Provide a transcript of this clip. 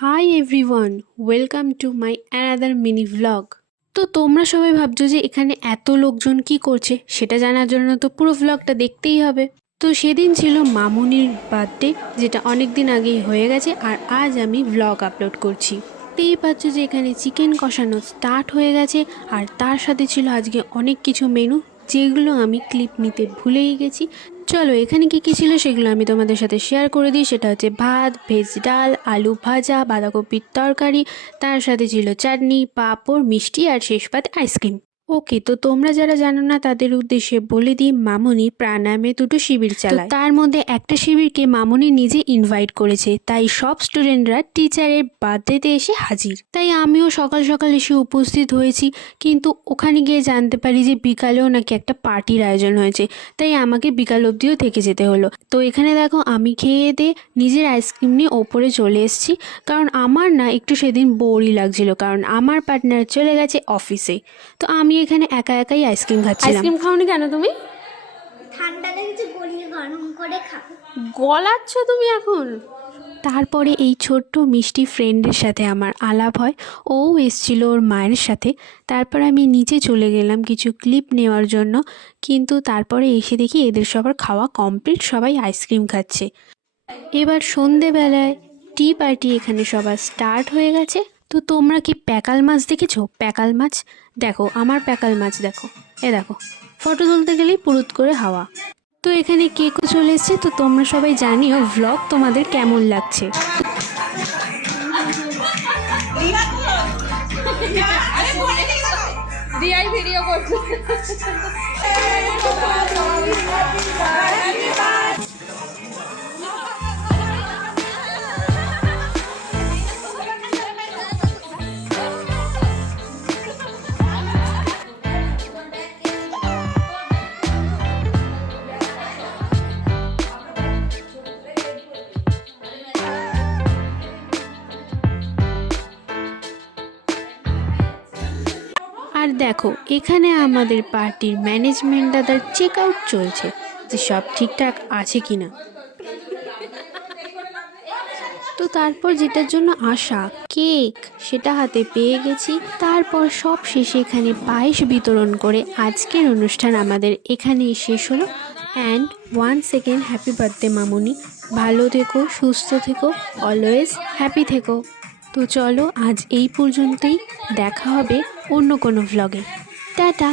Hi everyone, welcome to my another mini vlog. তো তোমরা সবাই ভাবছো যে এখানে এত লোকজন কি করছে, সেটা জানার জন্য তো পুরো ভ্লগটা দেখতেই হবে। তো সেদিন ছিল মামুনির বার্থডে, যেটা অনেক দিন আগেই হয়ে গেছে, আর আজ আমি ভ্লগ আপলোড করছি। দেখতেই পাচ্ছ যে এখানে চিকেন কষানো স্টার্ট হয়ে গেছে, আর তার সাথে ছিল আজকে অনেক কিছু মেনু, যেগুলো আমি ক্লিপ নিতে ভুলেই গেছি। চলো এখানে কী কী ছিল সেগুলো আমি তোমাদের সাথে শেয়ার করে দিই। সেটা হচ্ছে ভাত, ভেজ ডাল, আলু ভাজা, বাঁধাকপির তরকারি, তার সাথে ছিল চাটনি, পাঁপড়, মিষ্টি, আর শেষ পাতে আইসক্রিম। ওকে, তো তোমরা যারা জানো না তাদের উদ্দেশ্যে বলে দিই, মামুনি প্রাণায়ামে 2টো শিবির চালায়। তার মধ্যে একটা শিবিরকে মামুনি নিজে ইনভাইট করেছে, তাই সব স্টুডেন্টরা টিচারের বার্থডেতে এসে হাজির। তাই আমিও সকাল সকাল এসে উপস্থিত হয়েছি, কিন্তু ওখানে গিয়ে জানতে পারি যে বিকালেও নাকি একটা পার্টির আয়োজন হয়েছে, তাই আমাকে বিকাল অবধিও থেকে যেতে হলো। তো এখানে দেখো আমি খেয়ে দিয়ে নিজের আইসক্রিম নিয়ে ওপরে চলে এসেছি, কারণ আমার না একটু সেদিন বোরই লাগছিল, কারণ আমার পার্টনার চলে গেছে অফিসে। তো আমি এখানে একা একাই আইসক্রিম খাচ্ছিলাম। আইসক্রিম খাওনি কেন তুমি? ঠান্ডা লেগেছে, গলিয়ে গরম করে খাবো। গলাচ্ছ তুমি এখন? তারপরে এই ছোট্ট মিষ্টি ফ্রেন্ডের সাথে আমার আলাপ হয়। ও এসেছিল ওর মায়ের সাথে। তারপর আমি নিচে চলে গেলাম কিছু ক্লিপ নেওয়ার জন্য, কিন্তু তারপরে এসে দেখি এদের সবার খাওয়া কমপ্লিট, সবাই আইসক্রিম খাচ্ছে। এবার সন্ধেবেলায় টি পার্টি এখানে সবার স্টার্ট হয়ে গেছে। তো তোমরা কি প্যাকাল মাছ দেখেছো? প্যাকাল মাছ দেখো, আমার প্যাকাল মাছ দেখো, এ দেখো, ফটো তুলতে গেলেই পুরুত করে হাওয়া। তো এখানে কেকও চলে এসছে। তো তোমরা সবাই জানিও ভ্লগ তোমাদের কেমন লাগছে। ভিডিও করছে। আর দেখো এখানে আমাদের পার্টির ম্যানেজমেন্ট দাদার চেক আউট চলছে, যে সব ঠিকঠাক আছে কিনা। তো তারপর যেটার জন্য আসা কেক, সেটা হাতে পেয়ে গেছি। তারপর সব শেষে এখানে পায়েস বিতরণ করে আজকের অনুষ্ঠান আমাদের এখানেই শেষ হলো। And one second happy birthday মামুনি, ভালো থেকো, সুস্থ থেকো, অলওয়েজ হ্যাপি থেকো। তো চলো আজ এই পর্যন্তই, দেখা হবে অন্য কোনো ভ্লগে। টাটা।